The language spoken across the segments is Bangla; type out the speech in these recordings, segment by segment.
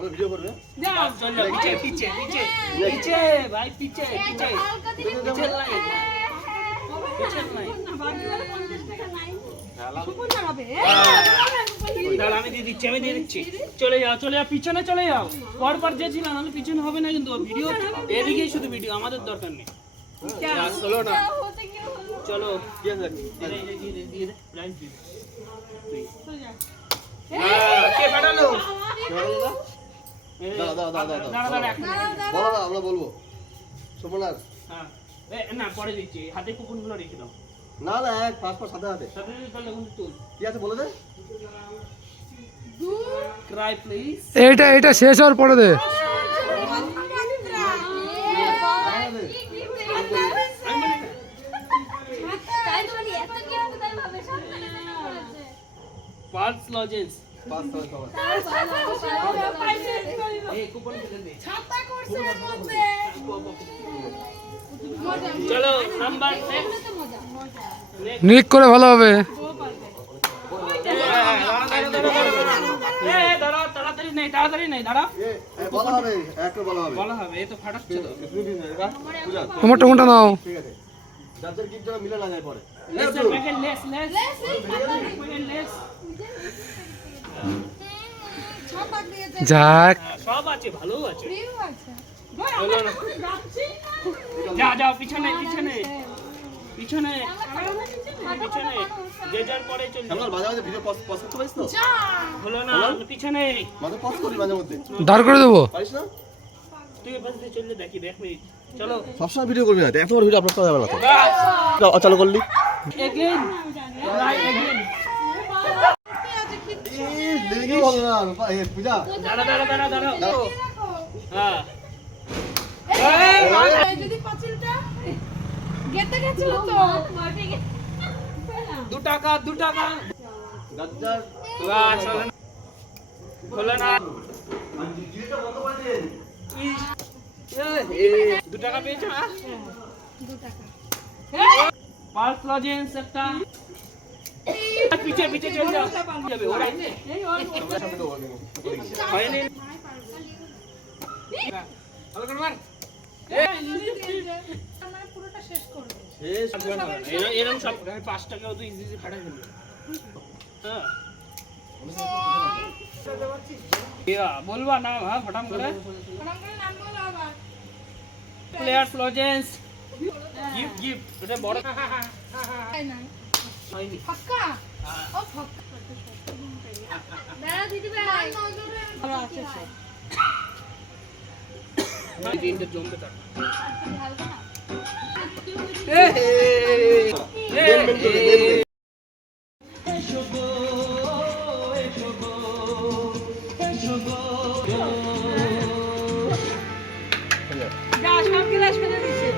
আমরা ভিডিও করবে চল যাও পিছে পিছে পিছে পিছে ভাই পিছে পিছে পিছে লাইন পিছে লাইন দাঁড়া আমি দিয়ে দিচ্ছি চলে যাও পিছনে চলে যাও পর যে ছিল না পিছনে হবে না কিন্তু ভিডিও এদিকেই শুধু ভিডিও আমাদের দরকার নেই চলো না চলো কে পাঠালো বলো না আমরা বলবো সুপনার না পরে দিচ্ছি হাতে কুপনগুলো রেখে দাও না না এক পাসপোর্ট সাথে হাতে কি আছে বলে দে ক্রাই প্লিজ এটা শেষ হওয়ার পরে দে পালস লজেন্স চলো নাম্বার নিক করে ভালো হবে তাড়াতাড়ি নেই দাঁড়া বলা হবে এই তো ফাটাচ্ছে তো টমেটো নাও ঠিক আছে যাদের কি জন্য মিলে না যায় পরে লেস প্যাকেট লেস লেস যাক সব আছে ভালো আছে যাও পিছনে যে যার পরে চল আমরা মাঝে মাঝে ভিডিও পজ করতে পারিস তো হলো না পিছনে মাঝে পজ করি মাঝে মধ্যে দাঁড় করে দেবো পারিস না তুই পাশে চলে দেখি দেখ মিনিট চলো সবসময় ভিডিও করবি না এত বড় ভিডিও আপলোড করা যাবে না তো চালু করলি এগেইন পূজা দাঁড়া হ্যাঁ যদি পাঁচিলটা গেতে গেছিল তো 2 টাকা গাজ্জার হলো না 2 টাকা পেয়েছো না 2 টাকা পালস লজেন্স একটা পিছে চলে যাও যাবে ওরা হয়নি ভালো করে মার আমরা পুরোটা শেষ করব এরকম সব 5 টাকাও তো ইজি ফাটাই ফেলবে হ্যাঁ বলবা না হ্যাঁ ফটাম করে নাম বলো আবার প্লেয়ার্স লজেন্স গিফট এটা বড় তাই না হয়নি ফাক্কা ও ফাক্কা দাঁড়া দিদি ভাই দিনটা জমবে তার সব গ্লাস ফেলে দিছে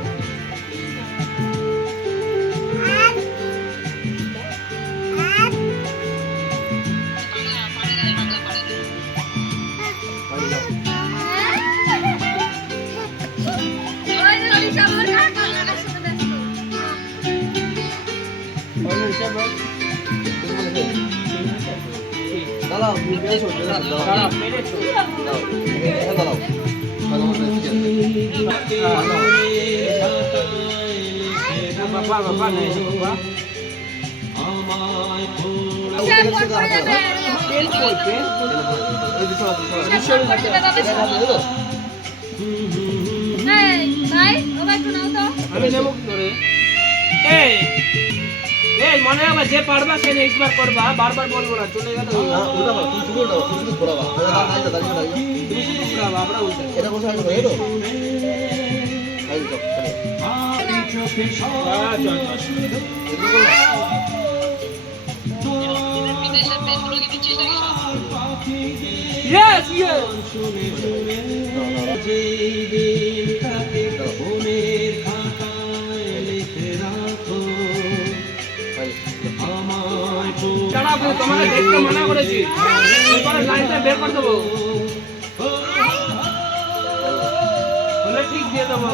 দাঁড়াও পেরেছো দাঁড়া পেরেছো দাঁড়াও বাবা নেই বাবা আমি নেবো কি করে এই মনে হবে যে পারবা সে নেক্সট বার করবা বারবার বলবো না চলে গেল তুমি শুধু ঘোরাবা আমরা উল্টে এটা কোন সাইড হয়ে তো Yes, yes. জানাবো তোমাকে দেখতে মানা করেছি এরপরে লাইনটা বের করে দেবো বলে ঠিক দিয়ে দেবো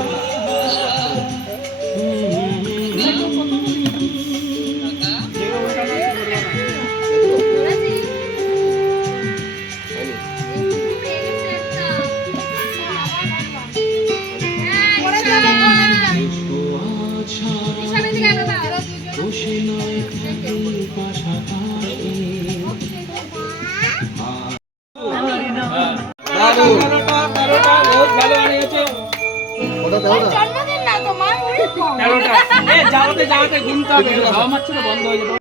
তেরোটা বহুত ভালো বানিয়েছে। ওটা তেরোটা জন্মদিন না তো মা ওই তেরোটা যাওয়াতে গুনতে হবে, হাওয়া মারছিল বন্ধ হয়ে যাবে।